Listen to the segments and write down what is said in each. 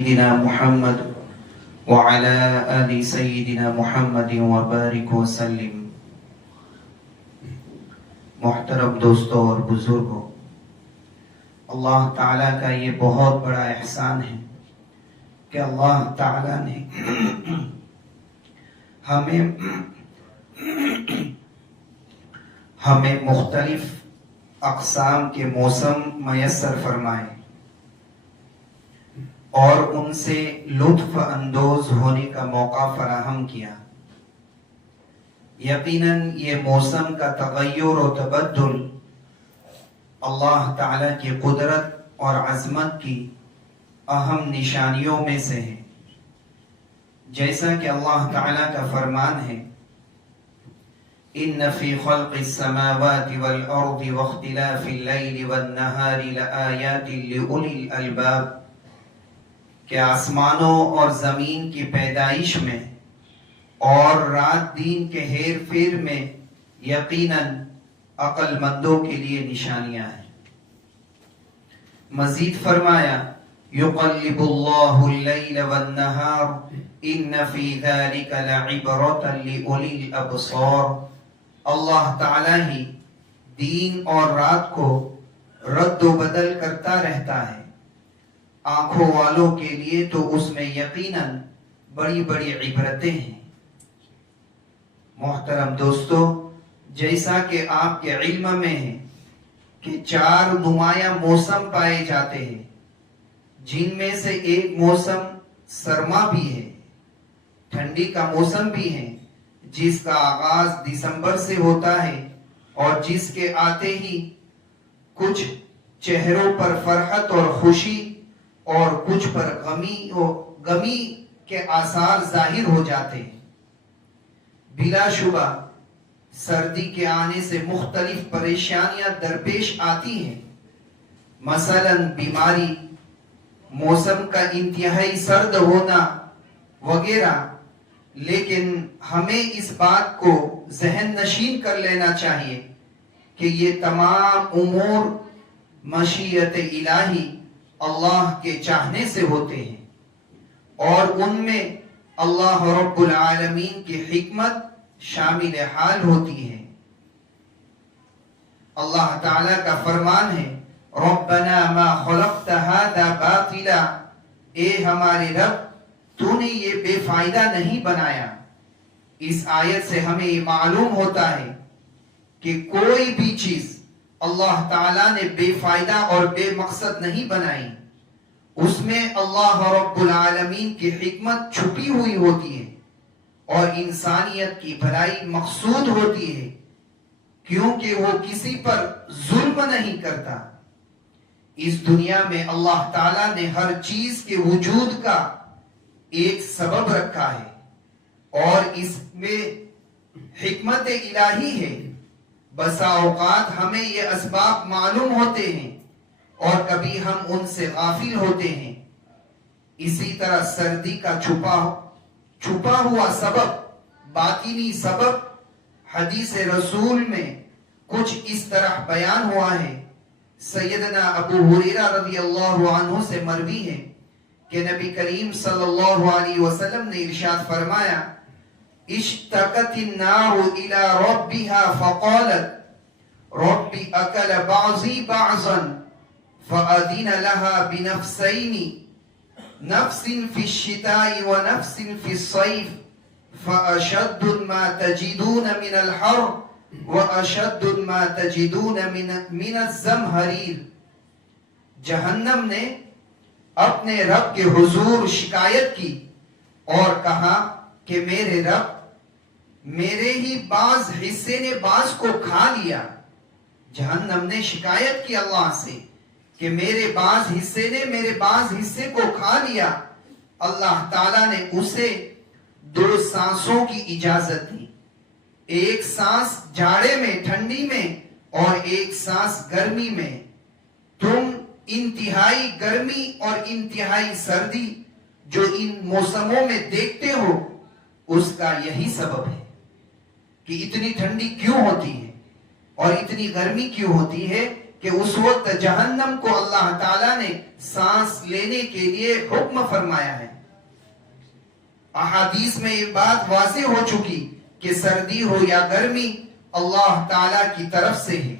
سيدنا محمد وعلى آل سيدنا محمد وبارك وسلم۔ محترم دوستوں اور بزرگوں، اللہ تعالیٰ کا یہ بہت بڑا احسان ہے کہ اللہ تعالیٰ نے ہمیں مختلف اقسام کے موسم میسر فرمائے اور ان سے لطف اندوز ہونے کا موقع فراہم کیا۔ یقیناً یہ موسم کا تغیر و تبدل اللہ تعالیٰ کی قدرت اور عظمت کی اہم نشانیوں میں سے ہے، جیسا کہ اللہ تعالیٰ کا فرمان ہے، ان فی خلق السماوات والارض واختلاف اللیل والنہار لآیات لأولی الالباب، کہ آسمانوں اور زمین کی پیدائش میں اور رات دین کے ہیر پھیر میں یقیناً عقل مندوں کے لیے نشانیاں ہیں۔ مزید فرمایا، یقلب اللہ اللیل والنہار ان فی ذلک لعبرۃ لأولی الابصار، اللہ تعالیٰ ہی دین اور رات کو رد و بدل کرتا رہتا ہے، آنکھوں والوں کے لیے تو اس میں یقیناً بڑی بڑی عبرتیں ہیں۔ محترم دوستو، جیسا کہ آپ کے علم میں ہے کہ 4 نمایاں موسم پائے جاتے ہیں، جن میں سے ایک موسم سرما بھی ہے، ٹھنڈی کا موسم بھی ہے، جس کا آغاز دسمبر سے ہوتا ہے اور جس کے آتے ہی کچھ چہروں پر فرحت اور خوشی اور کچھ پر غمی کے آثار ظاہر ہو جاتے ہیں۔ بلا شبہ سردی کے آنے سے مختلف پریشانیاں درپیش آتی ہیں، مثلا بیماری، موسم کا انتہائی سرد ہونا وغیرہ، لیکن ہمیں اس بات کو ذہن نشین کر لینا چاہیے کہ یہ تمام امور مشیت الہی اللہ کے چاہنے سے ہوتے ہیں، اور ان میں اللہ رب العالمین کی حکمت شامل حال ہوتی ہے۔ اللہ تعالیٰ کا فرمان ہے، ربنا ما خلقت هذا باطلا، اے ہمارے رب تو نے یہ بے فائدہ نہیں بنایا۔ اس آیت سے ہمیں یہ معلوم ہوتا ہے کہ کوئی بھی چیز اللہ تعالیٰ نے بے فائدہ اور بے مقصد نہیں بنائی، اس میں اللہ رب العالمین کی حکمت چھپی ہوئی ہوتی ہے اور انسانیت کی بھلائی مقصود ہوتی ہے، کیونکہ وہ کسی پر ظلم نہیں کرتا۔ اس دنیا میں اللہ تعالیٰ نے ہر چیز کے وجود کا ایک سبب رکھا ہے اور اس میں حکمت الہی ہے۔ بسا اوقات ہمیں یہ اسباب معلوم ہوتے ہیں اور کبھی ہم ان سے غافل ہوتے ہیں۔ اسی طرح سردی کا چھپا ہوا سبب، باطنی سبب، حدیث رسول میں کچھ اس طرح بیان ہوا ہے۔ سیدنا ابو ہریرہ رضی اللہ عنہ سے مروی ہے کہ نبی کریم صلی اللہ علیہ وسلم نے ارشاد فرمایا، اشتکت النار الى ربها فقالت رب اکل بعضی بعضا فأذن لها بنفسین، نفس فی الشتاء ونفس فی الصیف، فأشد ما تجدون من الحر وأشد ما تجدون من الزمہریر۔ جہنم نے اپنے رب کے حضور شکایت کی اور کہا کہ میرے رب، میرے ہی بعض حصے نے بعض کو کھا لیا۔ جہنم نے شکایت کی اللہ سے کہ میرے بعض حصے نے میرے بعض حصے کو کھا لیا۔ اللہ تعالیٰ نے اسے 2 سانسوں کی اجازت دی، ایک سانس جاڑے میں، ٹھنڈی میں، اور ایک سانس گرمی میں۔ تم انتہائی گرمی اور انتہائی سردی جو ان موسموں میں دیکھتے ہو، اس کا یہی سبب ہے کہ اتنی ٹھنڈی کیوں ہوتی ہے اور اتنی گرمی کیوں ہوتی ہے، کہ اس وقت جہنم کو اللہ تعالیٰ نے سانس لینے کے لیے حکم فرمایا ہے۔ احادیث میں یہ بات واضح ہو چکی کہ سردی ہو یا گرمی اللہ تعالیٰ کی طرف سے ہے۔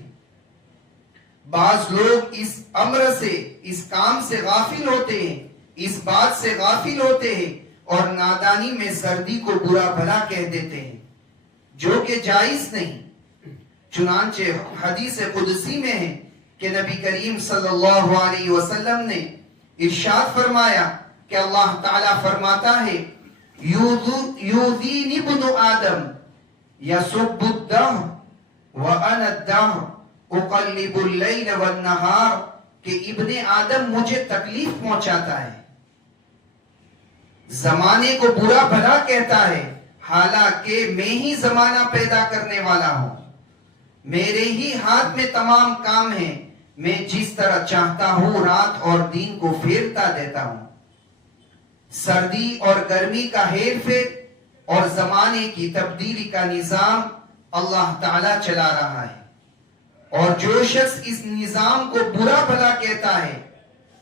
بعض لوگ اس امر سے، اس کام سے غافل ہوتے ہیں، اس بات سے غافل ہوتے ہیں اور نادانی میں سردی کو برا بھلا کہہ دیتے ہیں، جو کہ جائز نہیں۔ چنانچہ حدیث قدسی میں ہے کہ نبی کریم صلی اللہ علیہ وسلم نے ارشاد فرمایا کہ اللہ تعالیٰ فرماتا ہے یؤذینی ابن آدم یسب الدہر وانا الدہر اقلب اللیل والنہار، کہ ابن آدم مجھے تکلیف پہنچاتا ہے، زمانے کو برا بھلا کہتا ہے، حالانکہ میں ہی زمانہ پیدا کرنے والا ہوں، میرے ہی ہاتھ میں تمام کام ہیں، میں جس طرح چاہتا ہوں رات اور دن کو پھیرتا دیتا ہوں۔ سردی اور گرمی کا ہیر پھیر اور زمانے کی تبدیلی کا نظام اللہ تعالیٰ چلا رہا ہے، اور جو شخص اس نظام کو برا بھلا کہتا ہے،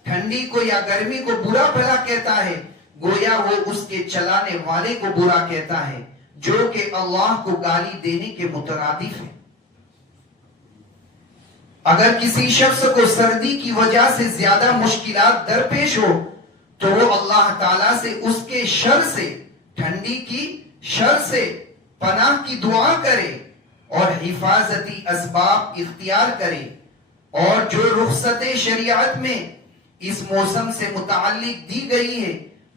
ٹھنڈی کو یا گرمی کو برا بھلا کہتا ہے، گویا وہ اس کے چلانے والے کو برا کہتا ہے، جو کہ اللہ کو گالی دینے کے مترادف ہے۔ اگر کسی شخص کو سردی کی وجہ سے زیادہ مشکلات درپیش ہو تو وہ اللہ تعالیٰ سے اس کے شر سے، ٹھنڈی کی شر سے پناہ کی دعا کرے اور حفاظتی اسباب اختیار کرے، اور جو رخصت شریعت میں اس موسم سے متعلق دی گئی ہے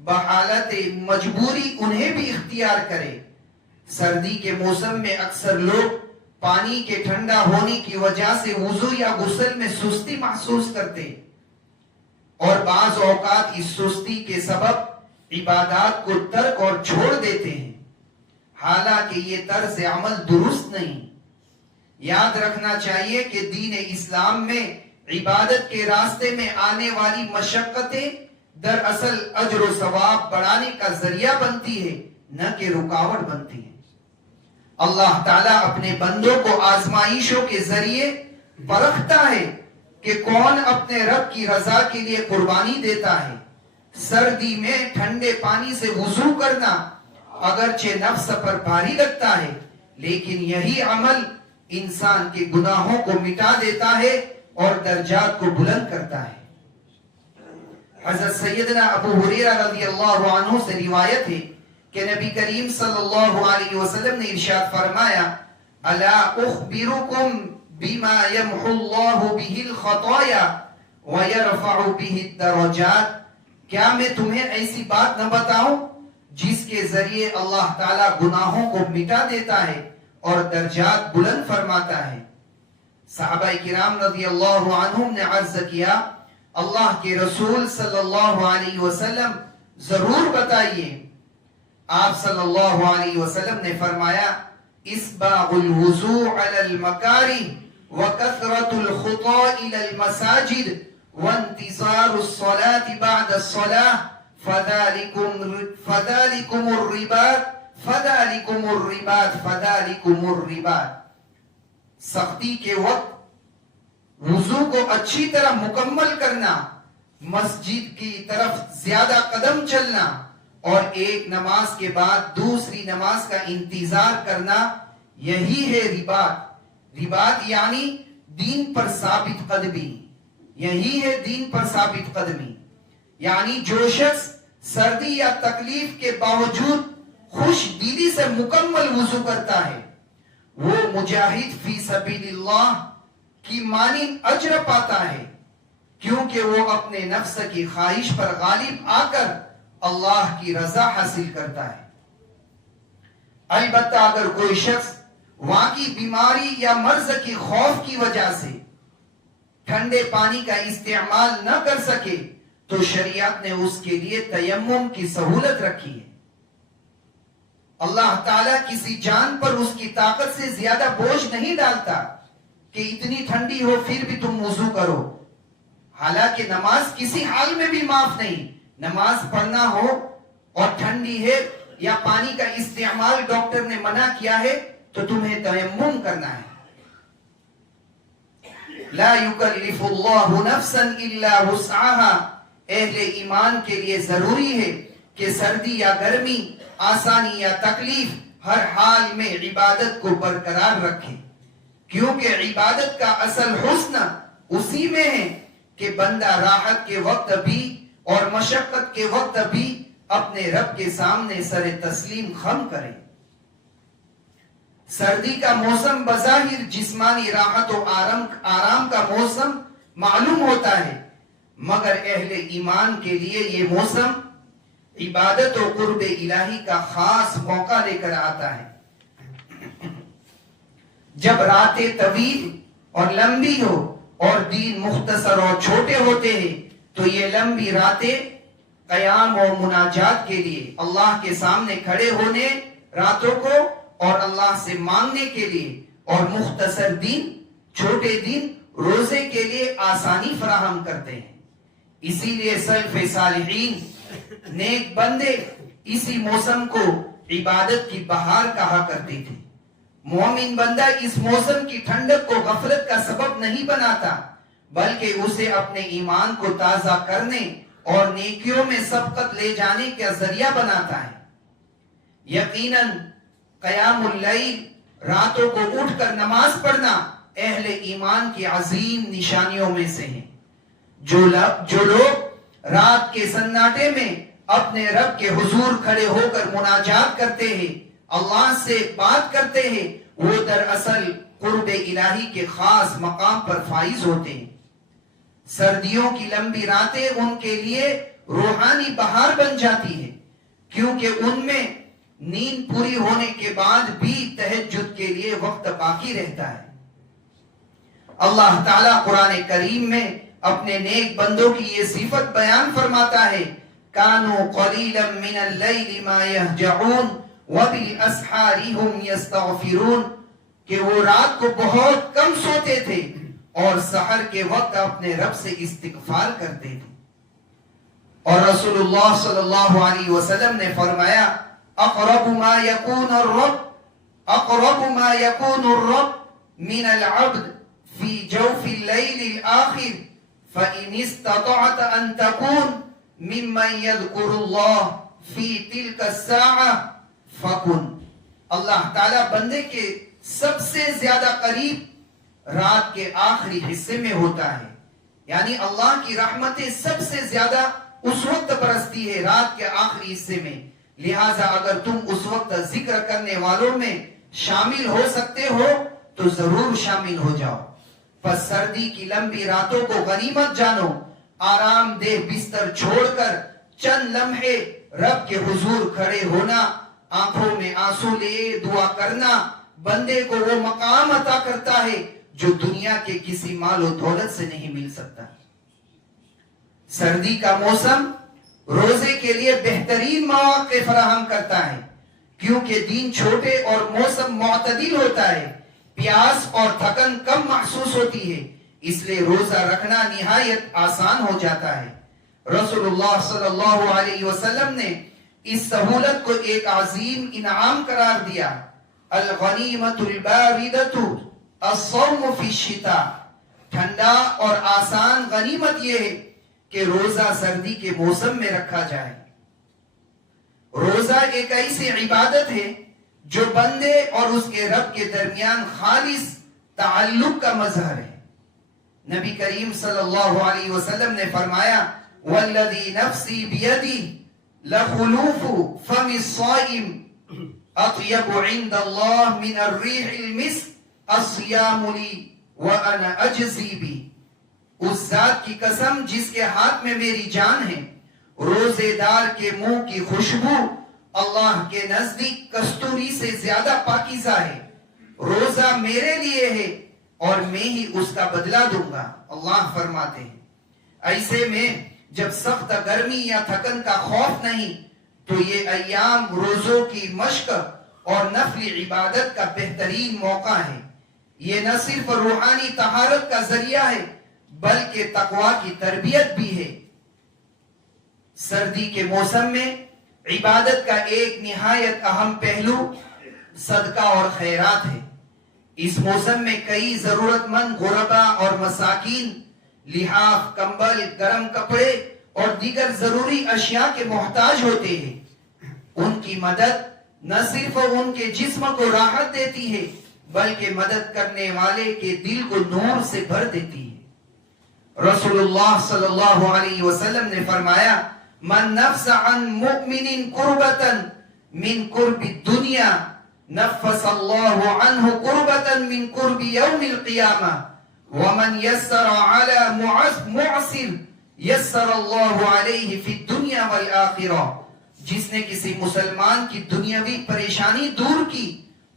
بحالت مجبوری انہیں بھی اختیار کرے۔ سردی کے موسم میں اکثر لوگ پانی کے ٹھنڈا ہونے کی وجہ سے وضو یا غسل میں سستی محسوس کرتے، اور بعض اوقات اس سستی کے سبب عبادات کو ترک اور چھوڑ دیتے ہیں، حالانکہ یہ طرز عمل درست نہیں۔ یاد رکھنا چاہیے کہ دین اسلام میں عبادت کے راستے میں آنے والی مشقتیں دراصل اجر و ثواب بڑھانے کا ذریعہ بنتی ہے، نہ کہ رکاوٹ بنتی ہے۔ اللہ تعالیٰ اپنے بندوں کو آزمائشوں کے ذریعے پرکھتا ہے کہ کون اپنے رب کی رضا کے لیے قربانی دیتا ہے۔ سردی میں ٹھنڈے پانی سے وضو کرنا اگرچہ نفس پر بھاری لگتا ہے، لیکن یہی عمل انسان کے گناہوں کو مٹا دیتا ہے اور درجات کو بلند کرتا ہے۔ حضرت سیدنا ابو ہریرہ رضی اللہ عنہ سے روایت ہے کہ نبی کریم صلی اللہ علیہ وسلم نے ارشاد فرمایا الا اخبرکم بما یمحو اللہ بہ الخطایا ویرفع بہ الدرجات، کیا میں تمہیں ایسی بات نہ بتاؤں جس کے ذریعے اللہ تعالیٰ گناہوں کو مٹا دیتا ہے اور درجات بلند فرماتا ہے۔ صحابہ کرام رضی اللہ عنہم نے عرض کیا اللہ کے رسول صلی اللہ علیہ وسلم ضرور بتائیے۔ آپ صلی اللہ علیہ وسلم نے فرمایا اسباغ الوضوء علی المکارہ وکثرۃ الخطا الی المساجد وانتظار الصلاة بعد الصلاة فذالکم الرباط۔ سختی کے وقت وضو کو اچھی طرح مکمل کرنا، مسجد کی طرف زیادہ قدم چلنا اور ایک نماز کے بعد دوسری نماز کا انتظار کرنا، یہی ہے رباط۔ رباط یعنی دین پر ثابت قدمی، یہی ہے دین پر ثابت قدمی۔ یعنی جو شخص سردی یا تکلیف کے باوجود خوش دلی سے مکمل وضو کرتا ہے وہ مجاہد فی سبیل اللہ کی مانند اجر پاتا ہے، کیونکہ وہ اپنے نفس کی خواہش پر غالب آ کر اللہ کی رضا حاصل کرتا ہے۔ البتہ اگر کوئی شخص واقعی بیماری یا مرض کی خوف کی وجہ سے ٹھنڈے پانی کا استعمال نہ کر سکے تو شریعت نے اس کے لیے تیمم کی سہولت رکھی ہے۔ اللہ تعالیٰ کسی جان پر اس کی طاقت سے زیادہ بوجھ نہیں ڈالتا کہ اتنی ٹھنڈی ہو پھر بھی تم وضو کرو۔ حالانکہ نماز کسی حال میں بھی معاف نہیں، نماز پڑھنا ہو اور ٹھنڈی ہے یا پانی کا استعمال ڈاکٹر نے منع کیا ہے تو تمہیں تیمم کرنا ہے۔ لا یکلف اللہ نفسا الا وسعها، اہل ایمان کے لیے ضروری ہے کہ سردی یا گرمی، آسانی یا تکلیف، ہر حال میں عبادت کو برقرار رکھیں، کیونکہ عبادت کا اصل حسن اسی میں ہے کہ بندہ راحت کے وقت بھی اور مشقت کے وقت بھی اپنے رب کے سامنے سر تسلیم خم کرے۔ سردی کا موسم بظاہر جسمانی راحت و آرام کا موسم معلوم ہوتا ہے، مگر اہل ایمان کے لیے یہ موسم عبادت و قرب الہی کا خاص موقع لے کر آتا ہے۔ جب راتیں طویل اور لمبی ہو اور دن مختصر اور چھوٹے ہوتے ہیں تو یہ لمبی راتیں قیام و مناجات کے لیے، اللہ کے سامنے کھڑے ہونے راتوں کو اور اللہ سے مانگنے کے لیے، اور مختصر دن، چھوٹے دن روزے کے لیے آسانی فراہم کرتے ہیں۔ اسی لیے سلف صالحین، نیک بندے اسی موسم کو عبادت کی بہار کہا کرتے تھے۔ مومن بندہ اس موسم کی ٹھنڈک کو غفلت کا سبب نہیں بناتا، بلکہ اسے اپنے ایمان کو تازہ کرنے اور نیکیوں میں سبقت لے جانے کا ذریعہ بناتا ہے۔ یقیناً قیام اللیل، راتوں کو اٹھ کر نماز پڑھنا، اہل ایمان کی عظیم نشانیوں میں سے ہیں۔ جو لوگ رات کے سناٹے میں اپنے رب کے حضور کھڑے ہو کر مناجات کرتے ہیں، اللہ سے بات کرتے ہیں، وہ دراصل قرب الہی کے خاص مقام پر فائز ہوتے ہیں۔ سردیوں کی لمبی راتیں ان کے لیے روحانی بہار بن جاتی ہے، کیونکہ ان میں نیند پوری ہونے کے بعد بھی تہجد کے لیے وقت باقی رہتا ہے۔ اللہ تعالیٰ قرآن کریم میں اپنے نیک بندوں کی یہ صفت بیان فرماتا ہے، کانوا قلیلا من اللیل ما یہجعون وبالاسحار هم یستغفرون، کہ وہ رات کو بہت کم سوتے تھے اور سحر کے وقت اپنے رب سے استغفار کرتے تھے۔ اور رسول اللہ صلی اللہ علیہ وسلم نے فرمایا، اقرب ما یکون الرب من العبد فی جوف اللیل الآخر فإن استطعت ان تكون ممن يذكر الله في تلك الساعة فكن۔ اللہ تعالیٰ بندے کے سب سے زیادہ قریب رات کے آخری حصے میں ہوتا ہے، یعنی اللہ کی رحمتیں سب سے زیادہ اس وقت برستی ہے رات کے آخری حصے میں، لہٰذا اگر تم اس وقت ذکر کرنے والوں میں شامل ہو سکتے ہو تو ضرور شامل ہو جاؤ۔ پس سردی کی لمبی راتوں کو غنیمت جانو، آرام دہ بستر چھوڑ کر چند لمحے رب کے حضور کھڑے ہونا، آنکھوں میں آنسو لے دعا کرنا بندے کو وہ مقام عطا کرتا ہے جو دنیا کے کسی مال و دولت سے نہیں مل سکتا۔ سردی کا موسم روزے کے لیے بہترین مواقع فراہم کرتا ہے، کیونکہ دن چھوٹے اور موسم معتدل ہوتا ہے، پیاس اور تھکن کم محسوس ہوتی ہے، اس لیے روزہ رکھنا نہایت آسان ہو جاتا ہے۔ رسول اللہ صلی اللہ علیہ وسلم نے اس سہولت کو ایک عظیم انعام قرار دیا، الغنیمۃ الباردۃ الصوم فی الشتاء، ٹھنڈا اور آسان غنیمت یہ ہے کہ روزہ سردی کے موسم میں رکھا جائے۔ روزہ ایک ایسی عبادت ہے جو بندے اور اس کے رب کے درمیان خالص تعلق کا مظہر ہے۔ نبی کریم صلی اللہ علیہ وسلم نے فرمایا، والذی نفسی بیدی لخلوف فم الصائم اطیب عند اللہ من الریح المسک الصیام لی وانا اجزی بی۔ اس ذات کی قسم جس کے ہاتھ میں میری جان ہے، روزے دار کے منہ کی خوشبو اللہ کے نزدیک کستوری سے زیادہ پاکیزہ ہے۔ روزہ میرے لیے ہے اور میں ہی اس کا بدلہ دوں گا، اللہ فرماتے ہیں۔ ایسے میں جب سخت گرمی یا تھکن کا خوف نہیں تو یہ ایام روزوں کی مشق اور نفل عبادت کا بہترین موقع ہے۔ یہ نہ صرف روحانی طہارت کا ذریعہ ہے بلکہ تقوی کی تربیت بھی ہے۔ سردی کے موسم میں عبادت کا ایک نہایت اہم پہلو صدقہ اور خیرات ہے۔ اس موسم میں کئی ضرورت مند غربا اور مساکین لحاف، کمبل، گرم کپڑے اور دیگر ضروری اشیاء کے محتاج ہوتے ہیں. ان کی مدد نہ صرف ان کے جسم کو راحت دیتی ہے بلکہ مدد کرنے والے کے دل کو نور سے بھر دیتی ہے. رسول اللہ صلی اللہ علیہ وسلم نے فرمایا من نفس عن مؤمن قربتا من قرب الدنیا نفس اللہ عنہ قربتا من قرب یوم القیامہ ومن یسر علی معسر یسر اللہ علیہ فی الدنیا والآخرہ. جس نے کسی مسلمان کی دنیاوی پریشانی دور کی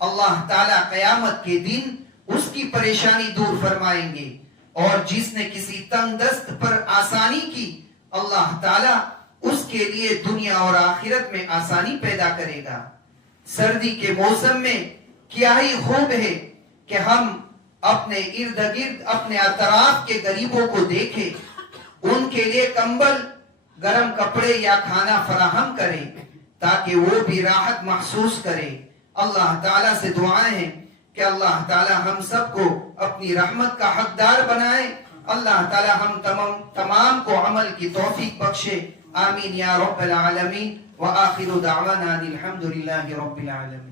اللہ تعالیٰ قیامت کے دن اس کی پریشانی دور فرمائیں گے، اور جس نے کسی تنگ دست پر آسانی کی اللہ تعالیٰ اس کے لیے دنیا اور آخرت میں آسانی پیدا کرے گا. سردی کے موسم میں کیا ہی خوب ہے کہ ہم اپنے ارد گرد اپنے اطراف کے غریبوں کو دیکھیں، ان کے لیے کمبل، گرم کپڑے یا کھانا فراہم کریں تاکہ وہ بھی راحت محسوس کرے. اللہ تعالیٰ سے دعائیں ہیں کہ اللہ تعالیٰ ہم سب کو اپنی رحمت کا حقدار بنائے. اللہ تعالیٰ ہم تمام کو عمل کی توفیق بخشے. آمین یا رب العالمین. وآخر دعوانا الحمد للہ رب العالمین.